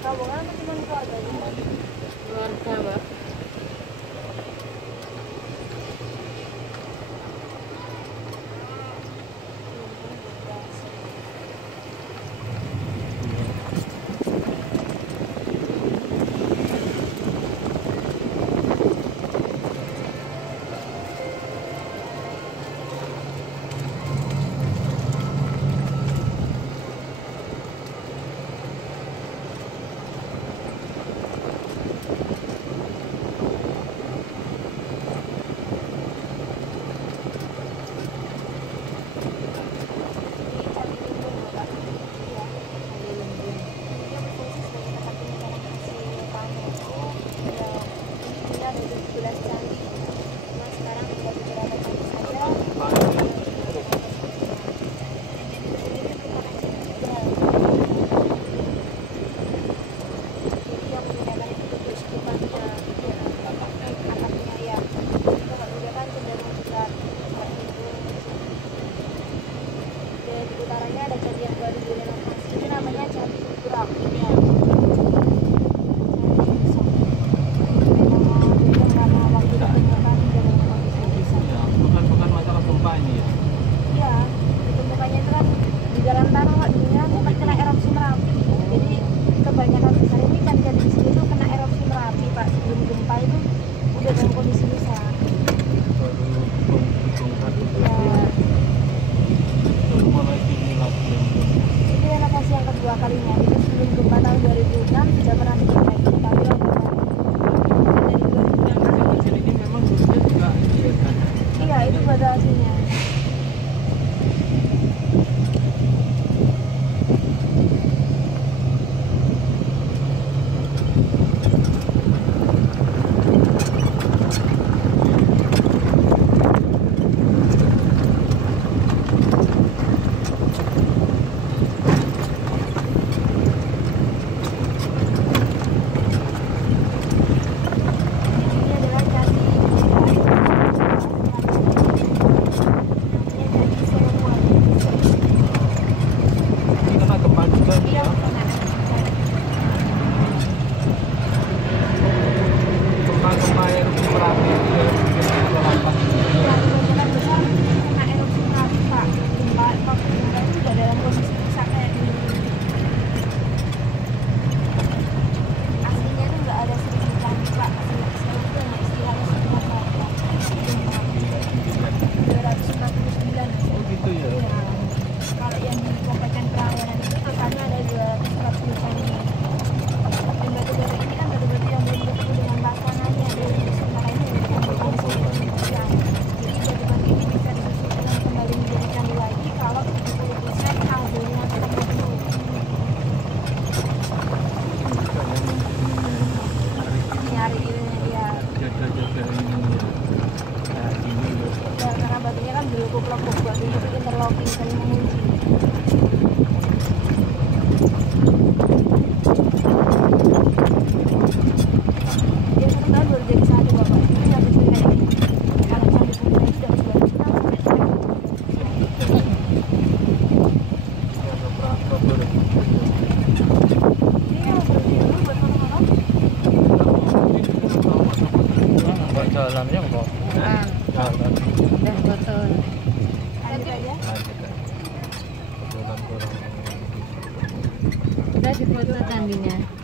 Rombongan apa cuma keluarga? Keluarga, Mbak. Utaranya ada candi yang baru direnovasi, ini namanya Candi Ugrab. Bukan masalah gempa ini ya? Iya, ditemukannya itu kan di dalam tanah Pak, dulunya sempat kena erupsi Merapi. Jadi kebanyakan besar ini candi-candi di sini tuh kena erupsi Merapi Pak. Sebelum gempa itu udah dalam kondisi rusak. Baru dibongkar. Ya. Mulai ini lagi. Ini renovasi yang kedua kalinya. Itu sebelum gempa tahun 2006 sudah pernah diperbaiki, tapi dari 2006 Kecil ini memang dulunya juga iya kan? iya itu pada aslinya. Lekuk buat untuk interlocking saling mengunci. Dia satu tahun baru jadi satu Bapak. Ini habis kayak ini. Kalau sampai punya itu sudah 2 tahun. Ini yang berhenti dulu buat orang-orang. Buat jalannya kok. Jalan. Dan botol. Lanjut aja. Udah dipoto candinya.